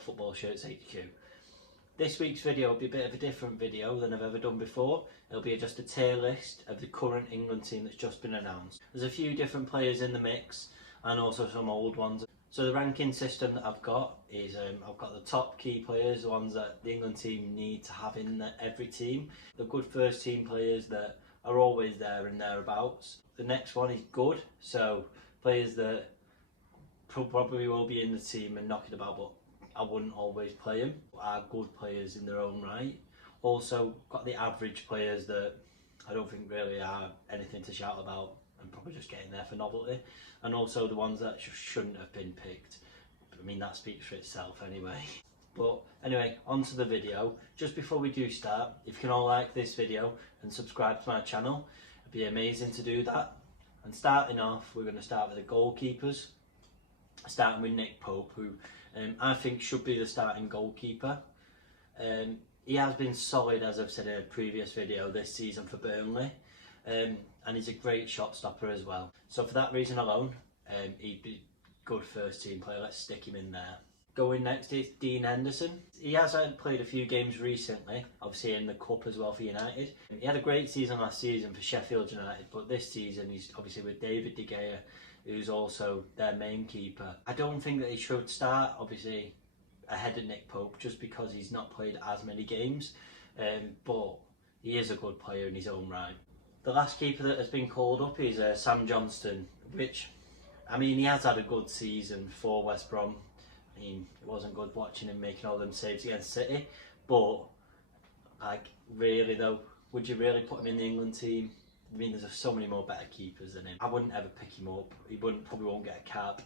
Football Shirts HQ. This week's video will be a bit of a different video than I've ever done before. It'll be just a tier list of the current England team that's just been announced. There's a few different players in the mix and also some old ones. So the ranking system that I've got is I've got the top key players, the ones that the England team need to have in every team. The good first team players that are always there and thereabouts. The next one is good, so players that probably will be in the team and knocking about, but I wouldn't always play them, are good players in their own right. Also got the average players that I don't think really are anything to shout about and probably just getting there for novelty, and also the ones that shouldn't have been picked. I mean, that speaks for itself anyway. But anyway, on to the video. Just before we do start, if you can all like this video and subscribe to my channel, it'd be amazing to do that. And starting off, we're going to start with the goalkeepers, starting with Nick Pope, who I think should be the starting goalkeeper. He has been solid, as I've said in a previous video, this season for Burnley, and he's a great shot stopper as well. So for that reason alone, he'd be a good first team player. Let's stick him in there. Going next is Dean Henderson. He has played a few games recently, obviously in the Cup as well for United. He had a great season last season for Sheffield United, but this season he's obviously with David De Gea, who's also their main keeper. I don't think that he should start, obviously, ahead of Nick Pope, just because he's not played as many games, but he is a good player in his own right. The last keeper that has been called up is Sam Johnstone, which, I mean, he has had a good season for West Brom. I mean, it wasn't good watching him making all them saves against City, but like, really though, would you really put him in the England team? I mean, there's so many more better keepers than him. I wouldn't ever pick him up. He probably won't get a cap,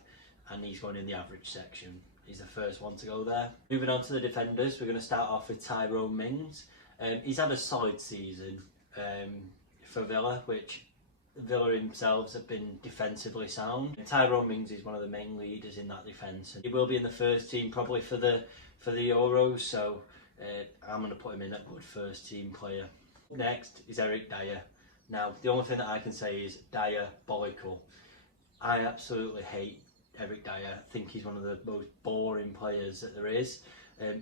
and he's going in the average section. He's the first one to go there. Moving on to the defenders, we're going to start off with Tyrone Mings. He's had a solid season for Villa, which Villa themselves have been defensively sound. Tyrone Mings is one of the main leaders in that defence, and he will be in the first team probably for the Euros, so I'm going to put him in a good first team player. Next is Eric Dyer. Now, the only thing that I can say is diabolical. I absolutely hate Eric Dyer. I think he's one of the most boring players that there is.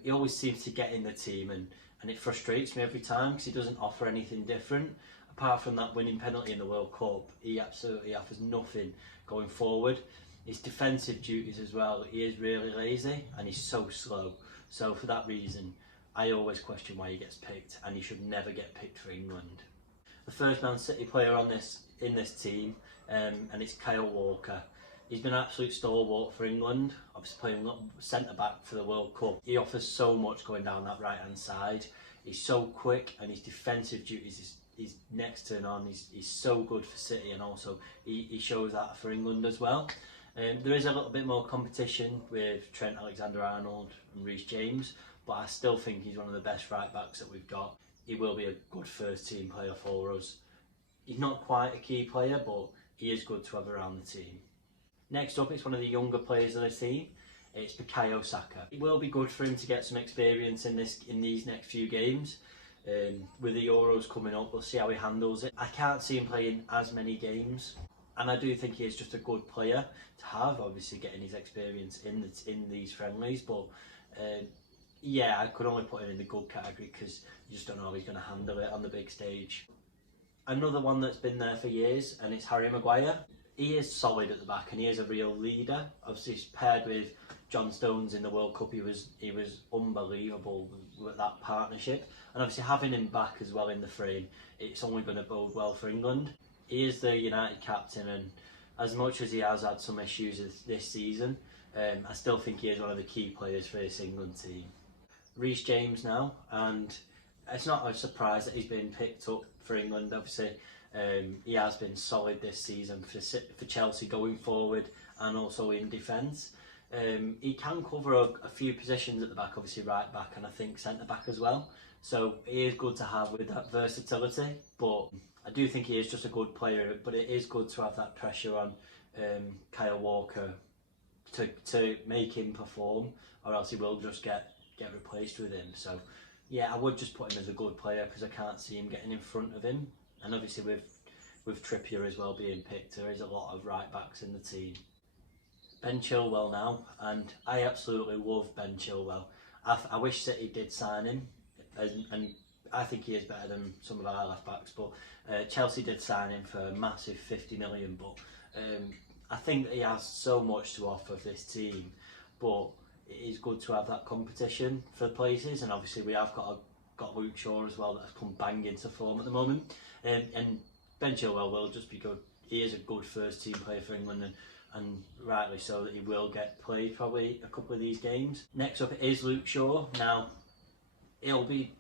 He always seems to get in the team, and it frustrates me every time because he doesn't offer anything different. Apart from that winning penalty in the World Cup, he absolutely offers nothing going forward. His defensive duties as well, he is really lazy and he's so slow. So for that reason, I always question why he gets picked, and he should never get picked for England. The first Man City player in this team, and it's Kyle Walker. He's been an absolute stalwart for England, obviously playing centre back for the World Cup. He offers so much going down that right hand side. He's so quick, and his defensive duties is next to none. He's so good for City, and also he shows that for England as well. There is a little bit more competition with Trent Alexander-Arnold and Reece James, but I still think he's one of the best right backs that we've got. He will be a good first team player for us. He's not quite a key player, but he is good to have around the team. Next up, it's one of the younger players of the team. It's Bukayo Saka. It will be good for him to get some experience in these next few games. With the Euros coming up, we'll see how he handles it. I can't see him playing as many games, and I do think he is just a good player to have, obviously getting his experience in these friendlies, but yeah, I could only put him in the good category because you just don't know how he's going to handle it on the big stage. Another one that's been there for years, and it's Harry Maguire. He is solid at the back, and he is a real leader. Obviously, he's paired with John Stones in the World Cup. He was unbelievable with that partnership, and obviously having him back as well in the frame, it's only going to bode well for England. He is the United captain, and as much as he has had some issues this season, I still think he is one of the key players for this England team. Reece James now, and it's not a surprise that he's been picked up for England. Obviously, he has been solid this season for Chelsea going forward and also in defence. He can cover a few positions at the back, obviously right back and I think centre back as well. So he is good to have with that versatility, but I do think he is just a good player. But it is good to have that pressure on Kyle Walker to make him perform, or else he will just get replaced with him. So yeah, I would just put him as a good player because I can't see him getting in front of him. And obviously with Trippier as well being picked, there is a lot of right backs in the team. Ben Chilwell now, and I absolutely love Ben Chilwell. I wish City did sign him, and I think he is better than some of our left backs, but Chelsea did sign him for a massive 50 million, but I think that he has so much to offer this team, but it is good to have that competition for places, and obviously we have got Luke Shaw as well that has come bang into form at the moment, and Ben Chilwell will just be good. He is a good first team player for England, and rightly so that he will get played probably a couple of these games. Next up is Luke Shaw. Now, it'll be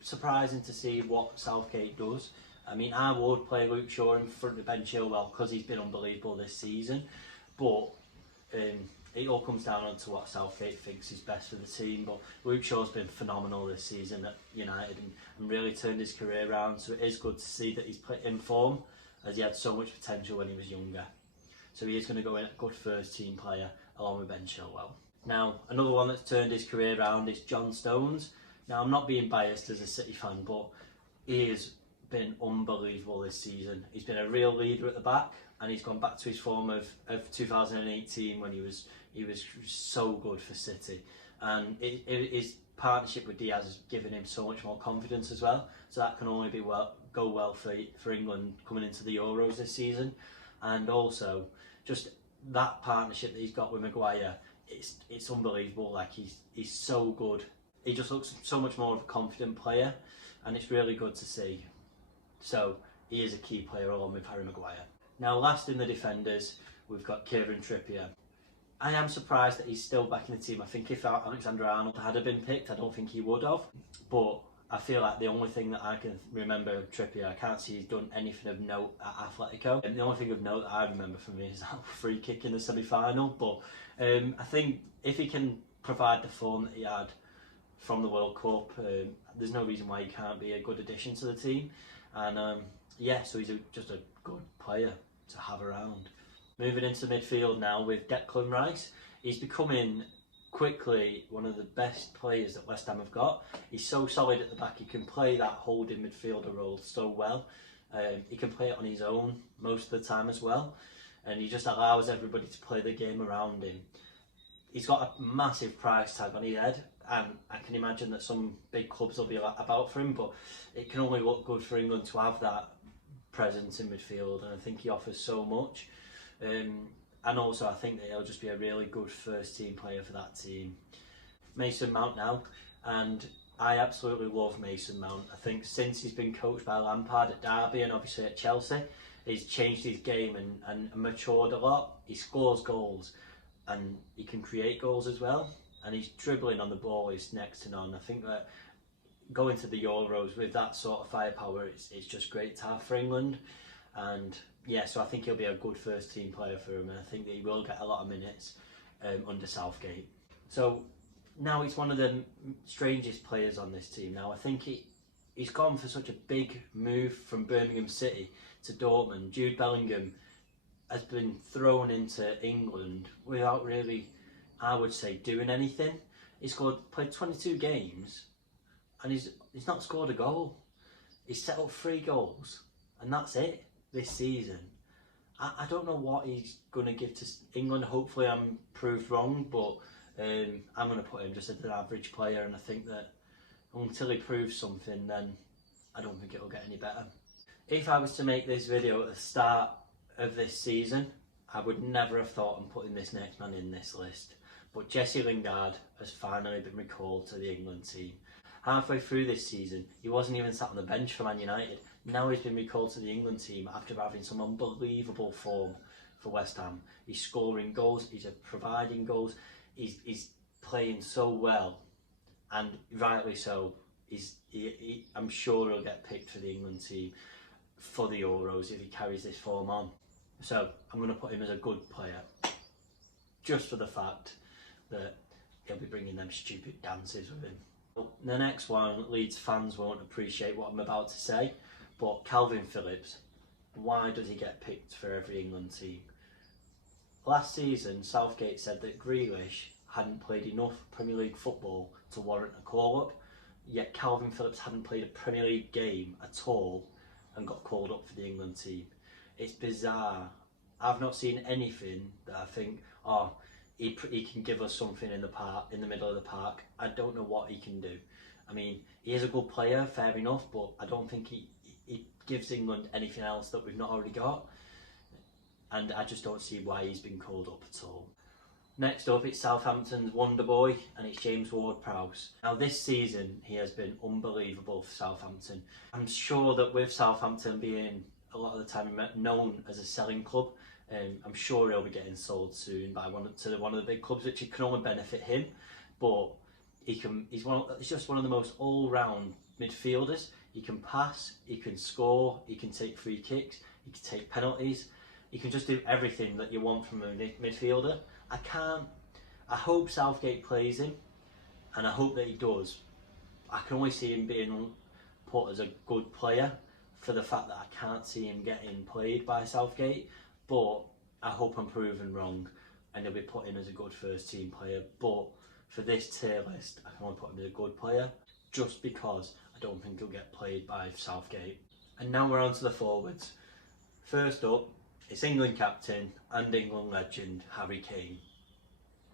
surprising to see what Southgate does. I mean, I would play Luke Shaw in front of Ben Chilwell because he's been unbelievable this season, but it all comes down to what Southgate thinks is best for the team. But Luke Shaw's been phenomenal this season at United and really turned his career around, so it is good to see that he's in form, as he had so much potential when he was younger. So he is going to go in a good first team player along with Ben Chilwell. Now, another one that's turned his career around is John Stones. Now, I'm not being biased as a City fan, but he has been unbelievable this season. He's been a real leader at the back, and he's gone back to his form of 2018 when he was so good for City. And his partnership with Diaz has given him so much more confidence as well. So that can only go well for England coming into the Euros this season. And also, just that partnership that he's got with Maguire, it's unbelievable. Like he's so good. He just looks so much more of a confident player, and it's really good to see. So he is a key player along with Harry Maguire. Now, last in the defenders, we've got Kieran Trippier. I am surprised that he's still back in the team. I think if Alexander-Arnold had been picked, I don't think he would have. But I feel like the only thing that I can remember of Trippier, I can't see he's done anything of note at Atletico. And the only thing of note that I remember from him is that free kick in the semi-final. But I think if he can provide the form that he had from the World Cup, there's no reason why he can't be a good addition to the team. And so he's just a good player to have around. Moving into midfield now with Declan Rice. He's becoming quickly one of the best players that West Ham have got. He's so solid at the back, he can play that holding midfielder role so well. He can play it on his own most of the time as well, and he just allows everybody to play the game around him. He's got a massive price tag on his head, and I can imagine that some big clubs will be about for him, but it can only look good for England to have that presence in midfield, and I think he offers so much. And also I think that he'll just be a really good first team player for that team. Mason Mount now, and I absolutely love Mason Mount. I think since he's been coached by Lampard at Derby and obviously at Chelsea, he's changed his game and matured a lot. He scores goals and he can create goals as well, and his dribbling on the ball is next to none. I think that going to the Euros with that sort of firepower, it's just great to have for England. And so I think he'll be a good first team player for him, and I think that he will get a lot of minutes under Southgate. So now he's one of the strangest players on this team. Now I think he's gone for such a big move from Birmingham City to Dortmund. Jude Bellingham has been thrown into England without really, I would say, doing anything. He's played 22 games and he's not scored a goal. He's set up 3 goals and that's it this season. I don't know what he's going to give to England. Hopefully I'm proved wrong, but I'm going to put him just as an average player, and I think that until he proves something, then I don't think it'll get any better. If I was to make this video at the start of this season, I would never have thought of putting this next man in this list, but Jesse Lingard has finally been recalled to the England team. Halfway through this season, he wasn't even sat on the bench for Man United. Now he's been recalled to the England team after having some unbelievable form for West Ham. He's scoring goals, he's providing goals, he's playing so well, and rightly so. I'm sure he'll get picked for the England team for the Euros if he carries this form on. So I'm going to put him as a good player, just for the fact that he'll be bringing them stupid dances with him. The next one, Leeds fans won't appreciate what I'm about to say, but Calvin Phillips, why does he get picked for every England team? Last season, Southgate said that Grealish hadn't played enough Premier League football to warrant a call-up, yet Calvin Phillips hadn't played a Premier League game at all and got called up for the England team. It's bizarre I've not seen anything that I think, oh, he can give us something in the park, in the middle of the park. I don't know what he can do. I mean, he is a good player, fair enough, but I don't think he gives England anything else that we've not already got. And I just don't see why he's been called up at all. Next up, it's Southampton's wonder boy, and it's James Ward-Prowse. Now this season, he has been unbelievable for Southampton. I'm sure that with Southampton being a lot of the time known as a selling club, I'm sure he'll be getting sold soon by one of the big clubs, which can only benefit him. But he's just one of the most all-round midfielders. He can pass, he can score, he can take free kicks, he can take penalties. He can just do everything that you want from a midfielder. I hope Southgate plays him, and I hope that he does. I can only see him being put as a good player for the fact that I can't see him getting played by Southgate, but I hope I'm proven wrong and he'll be put in as a good first team player. But for this tier list, I can only put him as a good player just because I don't think he'll get played by Southgate. And now we're on to the forwards. First up, it's England captain and England legend Harry Kane.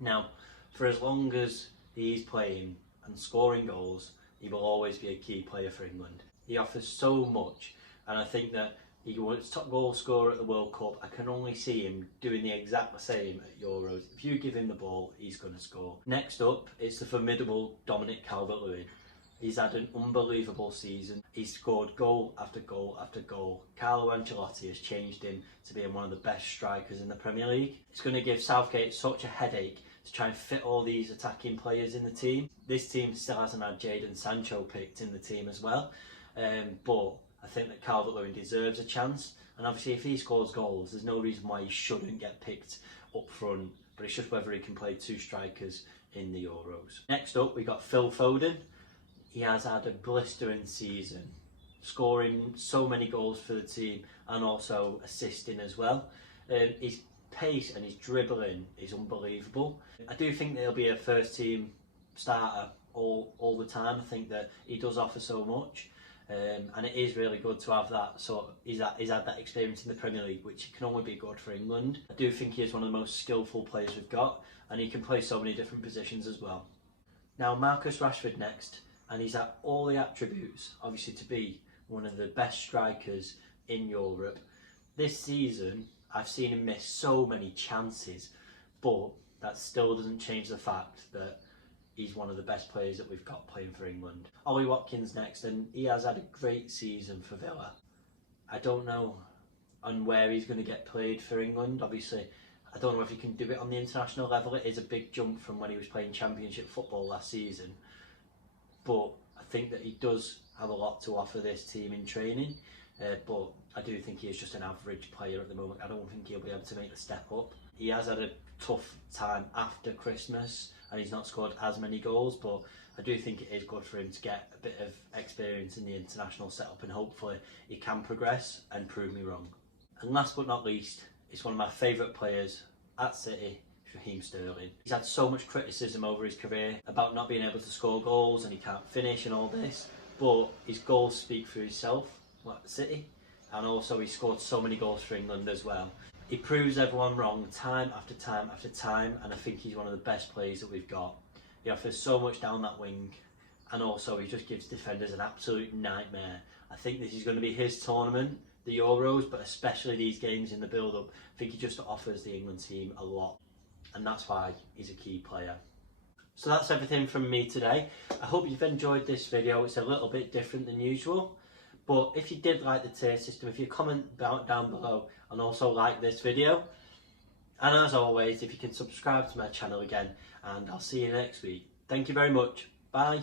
Now, for as long as he's playing and scoring goals, he will always be a key player for England. He offers so much, and I think that he was top goal scorer at the World Cup. I can only see him doing the exact same at Euros. If you give him the ball, he's going to score. Next up, it's the formidable Dominic Calvert-Lewin. He's had an unbelievable season. He's scored goal after goal after goal. Carlo Ancelotti has changed him to being one of the best strikers in the Premier League. It's going to give Southgate such a headache to try and fit all these attacking players in the team. This team still hasn't had Jadon Sancho picked in the team as well. But I think that Calvert-Lewin deserves a chance. And obviously if he scores goals, there's no reason why he shouldn't get picked up front. But it's just whether he can play two strikers in the Euros. Next up, we got Phil Foden. He has had a blistering season, scoring so many goals for the team and also assisting as well. His pace and his dribbling is unbelievable. I do think that he'll be a first team starter all the time. I think that he does offer so much, and it is really good to have that sort of, he's had that experience in the Premier League, which can only be good for England. I do think he is one of the most skillful players we've got, and he can play so many different positions as well. Now Marcus Rashford next. And he's had all the attributes, obviously, to be one of the best strikers in Europe. This season, I've seen him miss so many chances, but that still doesn't change the fact that he's one of the best players that we've got playing for England. Ollie Watkins next, and he has had a great season for Villa. I don't know on where he's going to get played for England. Obviously, I don't know if he can do it on the international level. It is a big jump from when he was playing Championship football last season. But I think that he does have a lot to offer this team in training, but I do think he is just an average player at the moment. I don't think he'll be able to make the step up. He has had a tough time after Christmas and he's not scored as many goals, but I do think it is good for him to get a bit of experience in the international setup, and hopefully he can progress and prove me wrong. And last but not least, it's one of my favourite players at City, Raheem Sterling. He's had so much criticism over his career about not being able to score goals and he can't finish and all this, but his goals speak for himself at City, and also he scored so many goals for England as well. He proves everyone wrong time after time after time, and I think he's one of the best players that we've got. He offers so much down that wing, and also he just gives defenders an absolute nightmare. I think this is going to be his tournament, the Euros, but especially these games in the build-up. I think he just offers the England team a lot, and that's why he's a key player. So that's everything from me today. I hope you've enjoyed this video. It's a little bit different than usual, but if you did like the tier system, if you comment down below and also like this video, and as always, if you can subscribe to my channel again, and I'll see you next week. Thank you very much. Bye.